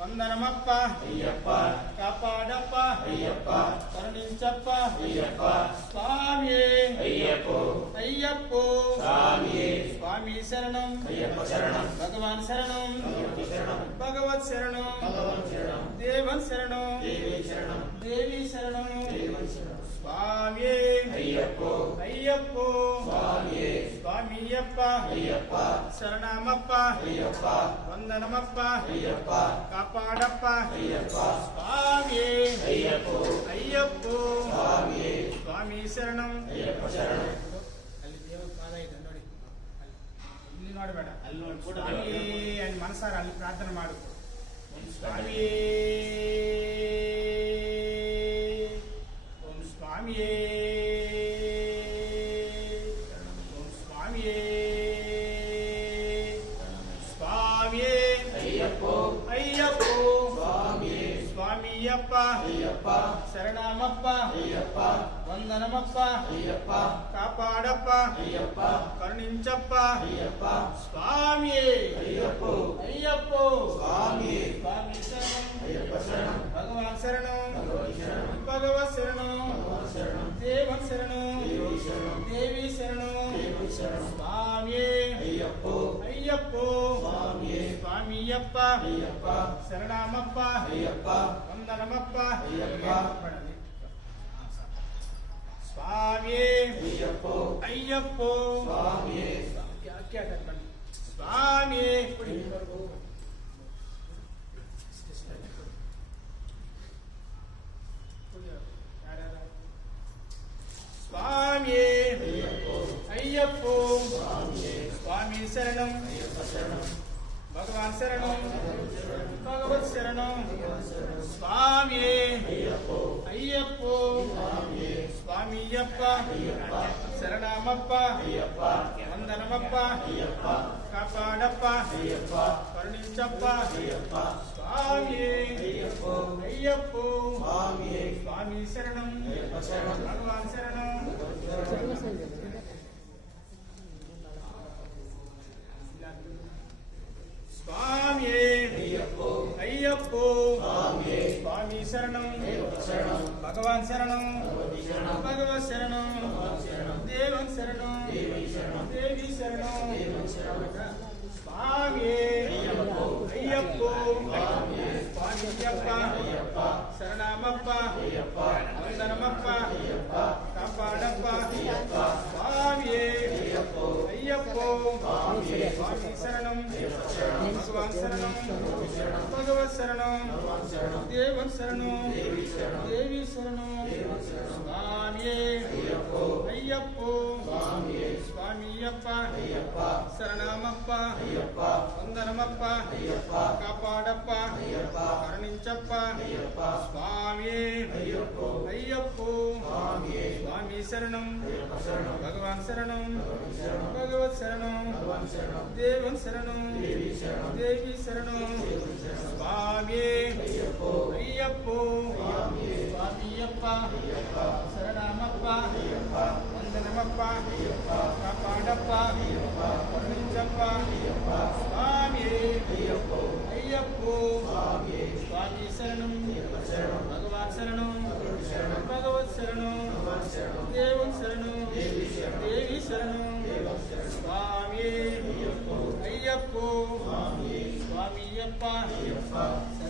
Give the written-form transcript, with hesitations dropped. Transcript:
వందనమప్ప అయ్యప్ప కాపాడప్ప అయ్యప్ప కరుణించప్ప అయ్యప్ప స్వామి అయ్యప్పో అయ్యప్పో స్వామియే స్వామి శరణం అయ్యప్ప శరణం భగవాన్ శరణం అయ్యప్ప శరణం భగవత్ శరణం భగవన్ శరణం దేవన్ శరణం దేవి శరణం దేవి శరణం దేవన్ శరణం స్వామి అయ్యప్పో అయ్యప్పో స్వామియే స్వామియప్ప అయ్యప్ప శరణమప్ప అయ్యప్ప వందనమప్ప అయ్యప్ప కాపాడప్ప అయ్యప్ప స్వామి అయ్యప్పో అయ్యప్పో స్వామియే స్వామి శరణం ಅಯ್ಯಪ್ಪ ಶರಣ ಅಲ್ಲಿ ದೇವರ ಪಾದ ಇದೆ ನೋಡಿ ಇಲ್ಲಿ ನೋಡಬೇಡ ಅಲ್ಲಿ ನೋಡಿ ಫೋಟೋ ಸ್ವಾಮಿ ಅಲ್ಲಿ ಮನಸಾರ ಅಲ್ಲಿ ಪ್ರಾರ್ಥನೆ ಮಾಡು ಸ್ವಾಮಿ ಓಂ ಸ್ವಾಮಿಯೇ ಓಂ ಸ್ವಾಮಿಯೇ ಸ್ವಾಮಿಯೇ ಅಯ್ಯಪ್ಪೋ ಅಯ್ಯಪ್ಪೋ ಸ್ವಾಮಿಯೇ ಸ್ವಾಮಿಯಪ್ಪ ಅಯ್ಯಪ್ಪ ಶರಣಮಪ್ಪ ಅಯ್ಯಪ್ಪ వందనమప్ప ಅಯ್ಯಪ್ಪ కాపాడప్ప ಅಯ್ಯಪ್ಪ కరుణించప్ప ಅಯ್ಯಪ್ಪ స్వామి ಅಯ್ಯಪ್ಪೋ అయ్యప్పో ಸ್ವಾಮಿ స్వామి శరణం ಅಯ್ಯಪ್ಪ ಶರಣ భగవాన్ శరణం ಭಗವನ್ ಶರಣ భగవత్ శరణం ಭಗವನ್ ಶರಣ దేవన్ శరణం ದೇವಿ ಶರಣ దేవి శరణం ದೇವಿ ಶರಣ స్వామి ಅಯ್ಯಪ್ಪೋ అయ్యప్పో ಸ್ವಾಮಿಯೇ స్వామియప్ప ಅಯ್ಯಪ್ಪ శరణమప్ప ಅಯ್ಯಪ್ಪ వందనమప్ప అయ్యప్ప. స్వామి ಅಯ್ಯಪ್ಪೋ అయ్యప్పో ಸ್ವಾಮಿಯೇ क्या करता स्वामी स्वामी ಅಯ್ಯಪ್ಪೋ अय्यप्पो ಸ್ವಾಮಿಯೇ स्वामी शरणम ಅಯ್ಯಪ್ಪ ಶರಣಂ भगवान शरणम भगवत शरणम स्वामी ಅಯ್ಯಪ್ಪೋ अय्यप्पो ಸ್ವಾಮಿಯೇ स्वामीयप्प ಅಯ್ಯಪ್ಪ शरणमप्प ಅಯ್ಯಪ್ಪ वंदनमप्प ಅಯ್ಯಪ್ಪ कापाडप्प ಅಯ್ಯಪ್ಪ करुणिंचप्प ಅಯ್ಯಪ್ಪ स्वामी ಅಯ್ಯಪ್ಪೋ अय्यप्पो ಸ್ವಾಮಿಯೇ स्वामी शरणम ಅಯ್ಯಪ್ಪ ಶರಣಂ भगवान शरणम स्वामी ಅಯ್ಯಪ್ಪೋ अय्यप्पो ಸ್ವಾಮಿಯೇ स्वामी शरणम ಅಯ್ಯಪ್ಪ ಶರಣಂ भगवान शरणम ಭಗವತಿ ಶರಣಂ भगवत शरणम ಭಗವನ್ ಶರಣಂ देवन शरणम ದೇವಿ ಶರಣಂ देवी शरणम ದೇವನ್ ಶರಣಂ स्वामी ಅಯ್ಯಪ್ಪೋ अय्यप्पो ಸ್ವಾಮಿಯೇ स्वामीयप्प ಅಯ್ಯಪ್ಪ शरणमप्प ಅಯ್ಯಪ್ಪ वंदनमप्प ಅಯ್ಯಪ್ಪ कापाडप्प ಅಯ್ಯಪ್ಪ स्वामी ಅಯ್ಯಪ್ಪೋ अय्यप्पो ಸ್ವಾಮಿಯೇ स्वामी शरणम ಅಯ್ಯಪ್ಪ ಶರಣಂ भगवान शरणम ಶರಣಂ भगवत शरणम ಭಗವಾನ್ ಶರಣಂ देवन शरणम ದೇವಿ ಶರಣಂ देवी शरणम ದೇವನ್ ಶರಣಂ स्वामी ಅಯ್ಯಪ್ಪೋ अय्यप्पो ಸ್ವಾಮಿಯೇ स्वामीयप्प ಅಯ್ಯಪ್ಪ शरणमप्प ಅಯ್ಯಪ್ಪ वंदनमप्प ಅಯ್ಯಪ್ಪ कापाडप्प ಅಯ್ಯಪ್ಪ करुणिंचप्प ಅಯ್ಯಪ್ಪ स्वामी ಅಯ್ಯಪ್ಪೋ अय्यप्पो ಸ್ವಾಮಿಯೇ स्वामी शरणम ಅಯ್ಯಪ್ಪ ಶರಣಂ भगवान शरणम ಭಗವನ್ ಶರಣಂ भगवत शरणम ಭಗವಾನ್ ಶರಣಂ देवन शरणम ದೇವಿ ಶರಣಂ देवी शरणम ದೇವನ್ ಶರಣಂ स्वामी ಅಯ್ಯಪ್ಪೋ अय्यप्पो ಸ್ವಾಮಿಯೇ स्वामीयप्प ಅಯ್ಯಪ್ಪ शरणमप्प ಅಯ್ಯಪ್ಪ वंदनमप्प ಅಯ್ಯಪ್ಪ कापाडप्प ಅಯ್ಯಪ್ಪ करुणिंचप्प ಅಯ್ಯಪ್ಪ स्वामी ಅಯ್ಯಪ್ಪೋ अय्यप्पो ಸ್ವಾಮಿಯೇ स्वामी शरणम ಅಯ್ಯಪ್ಪ ಶರಣಂ भगवान शरणम ಭಗವನ್ ಶರಣಂ भगवत शरणम ಭಗವಾನ್ ಶರಣಂ देवन शरणम ದೇವಿ ಶರಣಂ देवी शरणम ದೇವನ್ ಶರಣಂ स्वामी ಅಯ್ಯಪ್ಪೋ अय्यप्पो ಸ್ವಾಮಿಯೇ स्वामीयप्प ಅಯ್ಯಪ್ಪ शरणमप्प